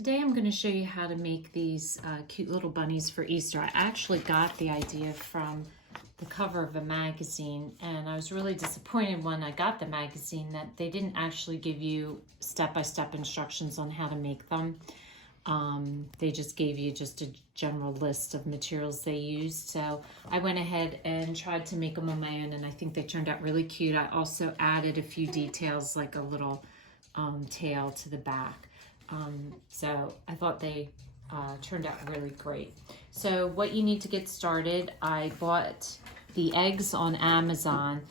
Today I'm going to show you how to make these cute little bunnies for Easter. I actually got the idea from the cover of a magazine, and I was really disappointed when I got the magazine that they didn't actually give you step-by-step instructions on how to make them. They just gave you just a general list of materials they used. So I went ahead and tried to make them on my own, and I think they turned out really cute. I also added a few details like a little tail to the back. So I thought they turned out really great. So what you need to get started, I bought the eggs on Amazon.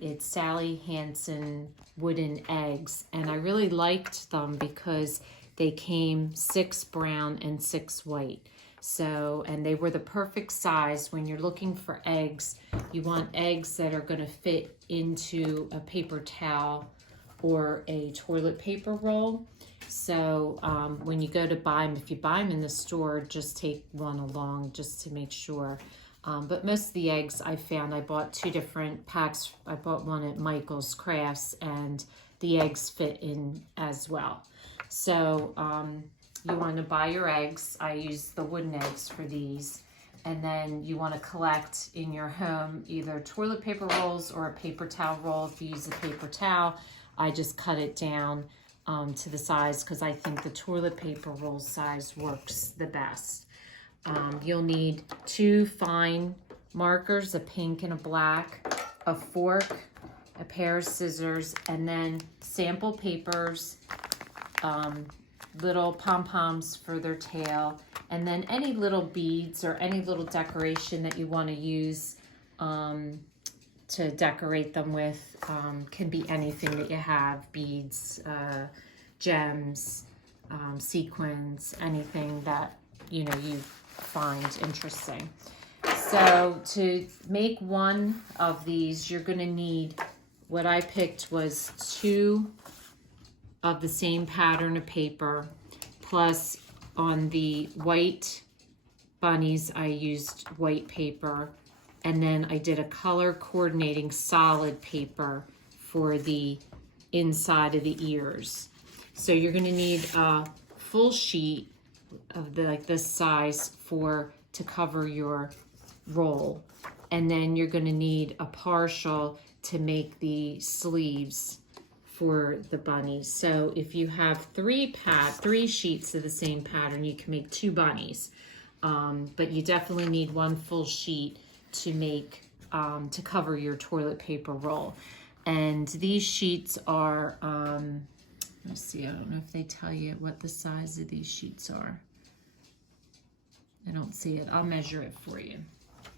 It's Sally Hansen wooden eggs, and I really liked them because they came 6 brown and 6 white. So, and they were the perfect size. When you're looking for eggs, you want eggs that are going to fit into a paper towel or a toilet paper roll. So when you go to buy them, if you buy them in the store, just take one along just to make sure. But most of the eggs I found, I bought 2 different packs. I bought one at Michael's Crafts, and the eggs fit in as well. So you want to buy your eggs. I use the wooden eggs for these. And then you want to collect in your home either toilet paper rolls or a paper towel roll. If you use a paper towel, I just cut it down to the size because I think the toilet paper roll size works the best. You'll need 2 fine markers, a pink and a black, a fork, a pair of scissors, and then sample papers, little pom-poms for their tail, and then any little beads or any little decoration that you want to use to decorate them with. Can be anything that you have, beads, gems, sequins, anything that you find interesting. So to make one of these, you're going to need, what I picked was 2 of the same pattern of paper, plus on the white bunnies I used white paper, and then I did a color coordinating solid paper for the inside of the ears. So you're going to need a full sheet of like this size to cover your roll, and then you're going to need a partial to make the sleeves for the bunnies. So if you have 3 sheets of the same pattern, you can make 2 bunnies, but you definitely need 1 full sheet to make to cover your toilet paper roll. And these sheets are let's see, I don't know if they tell you what the size of these sheets are. I don't see it. I'll measure it for you.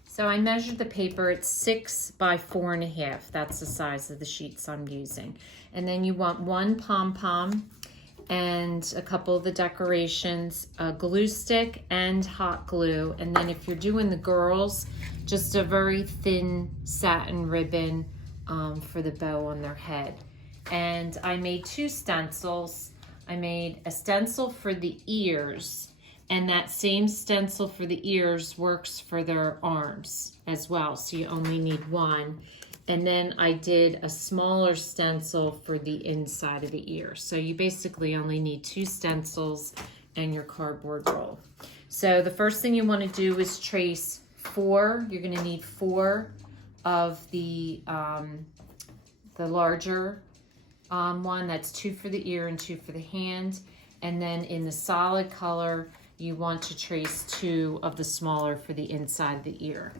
So I measured the paper. It's 6 by 4.5. That's the size of the sheets I'm using. And then you want 1 pom-pom and a couple of the decorations, a glue stick and hot glue. And then if you're doing the girls, just a very thin satin ribbon for the bow on their head. And I made 2 stencils. I made a stencil for the ears, and that same stencil for the ears works for their arms as well. So you only need 1. And then I did a smaller stencil for the inside of the ear. So you basically only need 2 stencils and your cardboard roll. So the first thing you want to do is trace 4. You're going to need 4 of the larger one. That's 2 for the ear and 2 for the hand. And then in the solid color, you want to trace 2 of the smaller for the inside of the ear.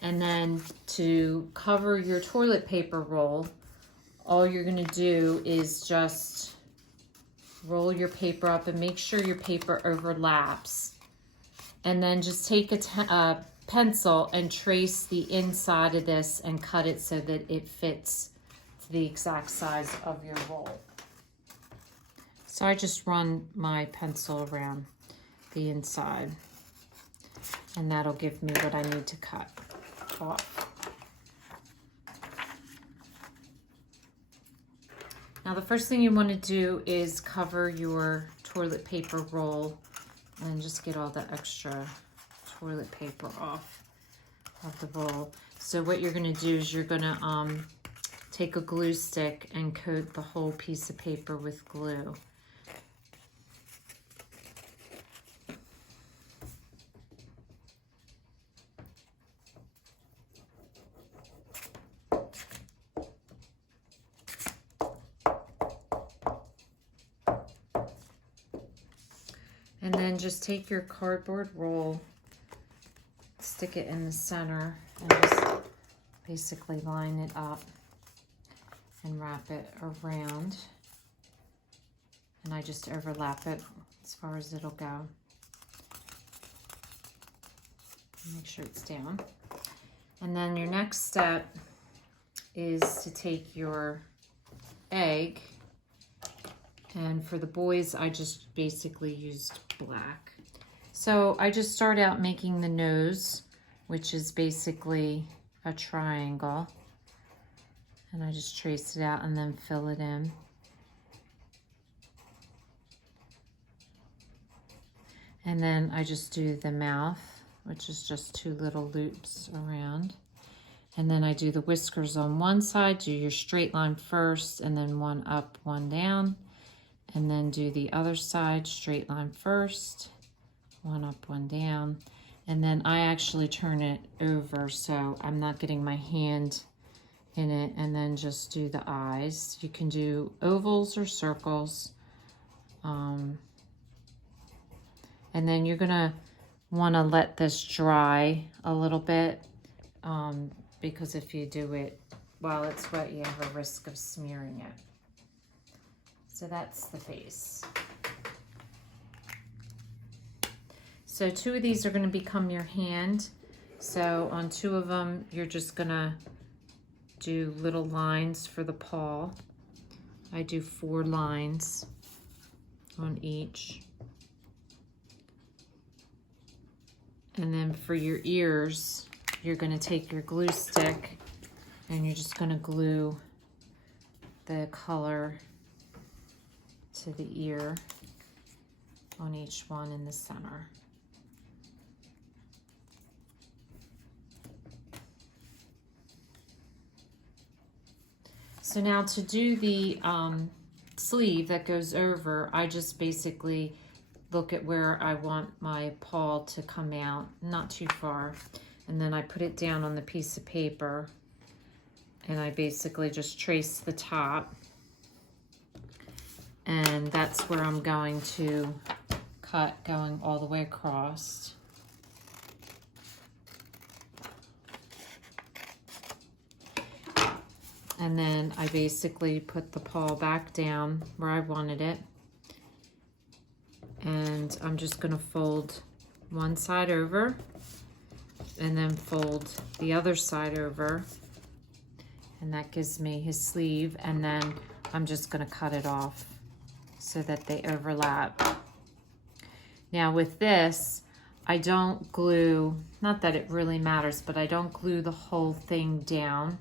And then to cover your toilet paper roll, all you're going to do is just roll your paper up and make sure your paper overlaps. And then just take a pencil and trace the inside of this and cut it so that it fits to the exact size of your roll. So I just run my pencil around the inside, and that'll give me what I need to cut off. Now the first thing you want to do is cover your toilet paper roll and just get all the extra toilet paper off of the roll. So what you're going to do is you're going to take a glue stick and coat the whole piece of paper with glue. And then just take your cardboard roll, stick it in the center, and just basically line it up and wrap it around. And I just overlap it as far as it'll go. Make sure it's down. And then your next step is to take your egg, and for the boys I just basically used black. So I just start out making the nose, which is basically a triangle, and I just trace it out and then fill it in. And then I just do the mouth, which is just 2 little loops around. And then I do the whiskers on one side, do your straight line first, and then 1 up, 1 down. And then do the other side, straight line first, 1 up, 1 down. And then I actually turn it over so I'm not getting my hand in it, and then just do the eyes. You can do ovals or circles. And then you're gonna wanna let this dry a little bit, because if you do it while it's wet, you have a risk of smearing it. So that's the face. So 2 of these are going to become your hand. So on 2 of them, you're just going to do little lines for the paw. I do 4 lines on each. And then for your ears, you're going to take your glue stick and you're just going to glue the color to the ear on each one in the center. So now to do the sleeve that goes over, I just basically look at where I want my paw to come out, not too far, and then I put it down on the piece of paper and I basically just trace the top, and that's where I'm going to cut, going all the way across. And then I basically put the paw back down where I wanted it. And I'm just gonna fold one side over and then fold the other side over. And that gives me his sleeve. And then I'm just gonna cut it off so that they overlap. Now with this, I don't glue, not that it really matters, but I don't glue the whole thing down.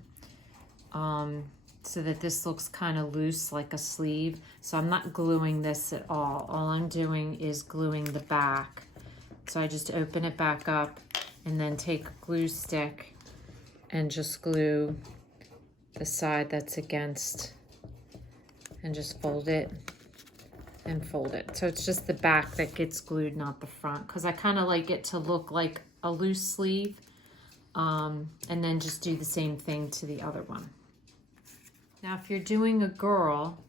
So that this looks kind of loose like a sleeve. So I'm not gluing this at all. All I'm doing is gluing the back. So I just open it back up and then take a glue stick and just glue the side that's against and just fold it and fold it. So it's just the back that gets glued, not the front, because I kind of like it to look like a loose sleeve. And then just do the same thing to the other one. Now, if you're doing a girl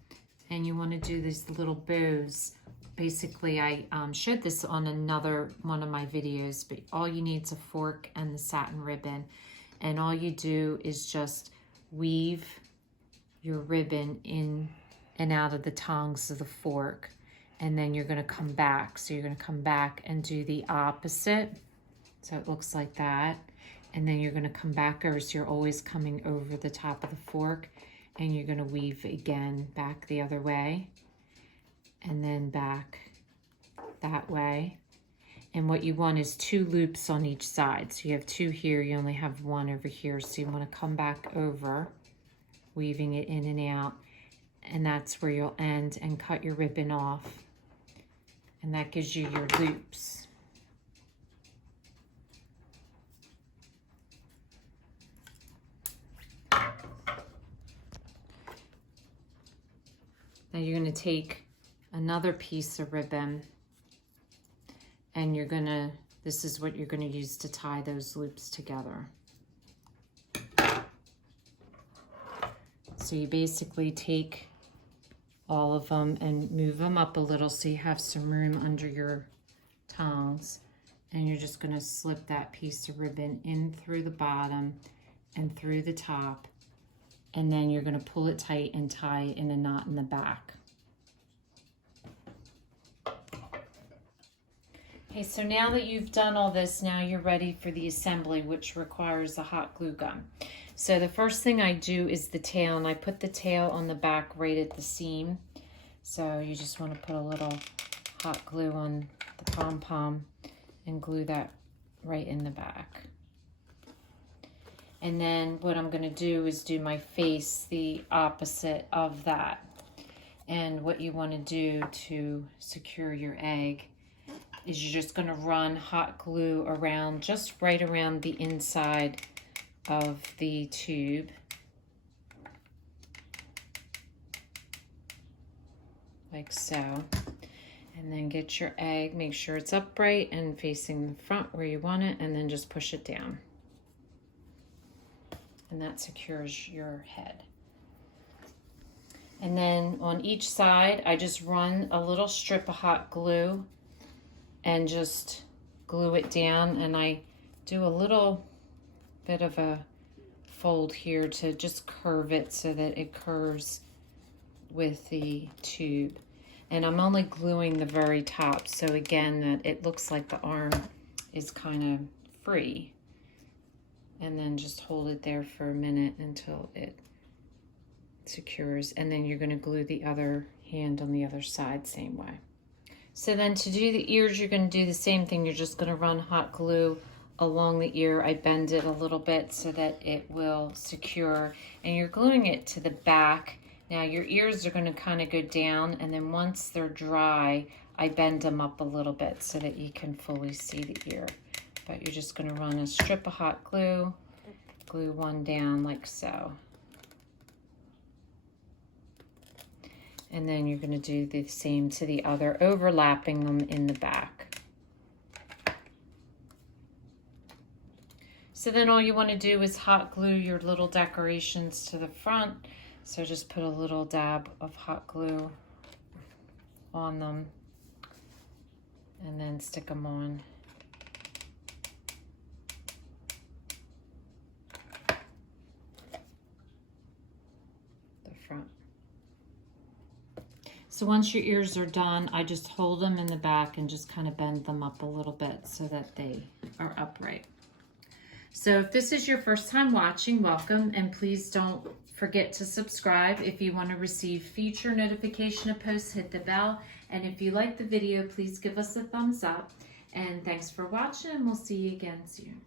and you want to do these little bows, basically I showed this on another one of my videos, but all you need is a fork and the satin ribbon. And all you do is just weave your ribbon in and out of the tongs of the fork. And then you're going to come back. So you're going to come back and do the opposite. So it looks like that. And then you're going to come back over. So you're always coming over the top of the fork. And you're going to weave again back the other way and then back that way. And what you want is 2 loops on each side. So you have 2 here, you only have 1 over here. So you want to come back over, weaving it in and out, and that's where you'll end and cut your ribbon off. And that gives you your loops. Now you're going to take another piece of ribbon and you're going to, this is what you're going to use to tie those loops together. So you basically take all of them and move them up a little so you have some room under your tongs, and you're just going to slip that piece of ribbon in through the bottom and through the top, and then you're going to pull it tight and tie it in a knot in the back. Okay, so now that you've done all this, now you're ready for the assembly, which requires a hot glue gun. So the first thing I do is the tail, and I put the tail on the back right at the seam. So you just want to put a little hot glue on the pom-pom and glue that right in the back. And then what I'm going to do is do my face the opposite of that. And what you want to do to secure your egg is you're just going to run hot glue around, just right around the inside of the tube. Like so. And then get your egg, make sure it's upright and facing the front where you want it, and then just push it down. And that secures your head. And then on each side, I just run a little strip of hot glue and just glue it down, and I do a little bit of a fold here to just curve it so that it curves with the tube. And I'm only gluing the very top, so again that it looks like the arm is kind of free. And then just hold it there for a minute until it secures, and then you're going to glue the other hand on the other side same way. So then to do the ears, you're going to do the same thing. You're just going to run hot glue along the ear. I bend it a little bit so that it will secure, and you're gluing it to the back. Now your ears are going to kind of go down, and then once they're dry, I bend them up a little bit so that you can fully see the ear. But you're just going to run a strip of hot glue, glue one down like so. And then you're going to do the same to the other, overlapping them in the back. So then all you want to do is hot glue your little decorations to the front. So just put a little dab of hot glue on them and then stick them on. The front. So once your ears are done, I just hold them in the back and just kind of bend them up a little bit so that they are upright. So if this is your first time watching, welcome, and please don't forget to subscribe. If you want to receive future notification of posts, hit the bell. And if you like the video, please give us a thumbs up. And thanks for watching, and we'll see you again soon.